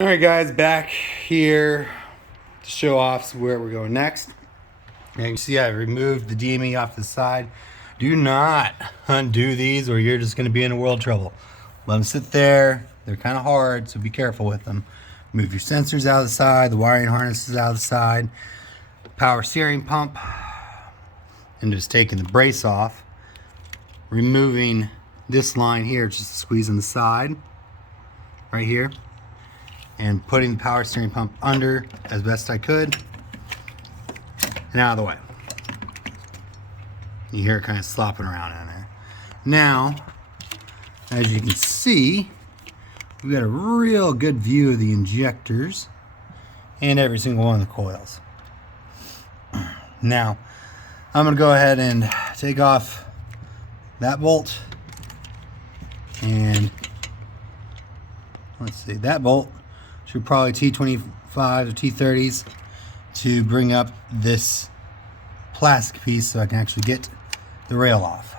Alright guys, back here to show off where we're going next. And you can see I removed the DME off the side. Do not undo these or you're just going to be in world trouble. Let them sit there. They're kind of hard, so be careful with them. Move your sensors out of the side, the wiring harnesses out of the side, power steering pump, and just taking the brace off. Removing this line here, just squeezing the side right here. And putting the power steering pump under as best I could and out of the way. You hear it kind of slopping around in there. Now, as you can see, we've got a real good view of the injectors and every single one of the coils. Now, I'm going to go ahead and take off that bolt and let's see, that bolt should probably T25 or T30s to bring up this plastic piece so I can actually get the rail off.